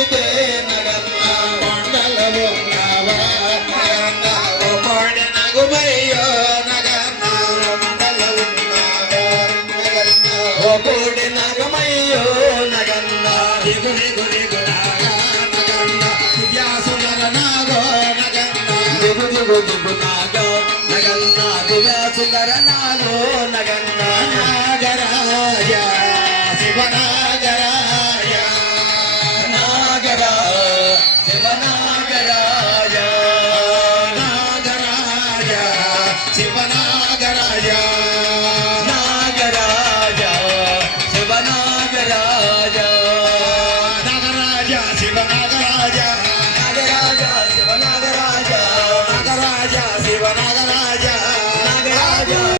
వెళితే నగన్న కొండల ఉన్నావా నగన్న ఓ కోడి నగుమయ్యో నగన్న కొండల ఉన్నావా నగన్న ఓ కోడి నగమయ్యో నగన్న దిగు దిగు దిగు నాగా నగన్న దివ్యాసుందర నాగో నగన్న దిగు దిగు దిగు నాగో నగన్న దివ్యాసుందర నాగో నగన్న నాగరాజ శివనా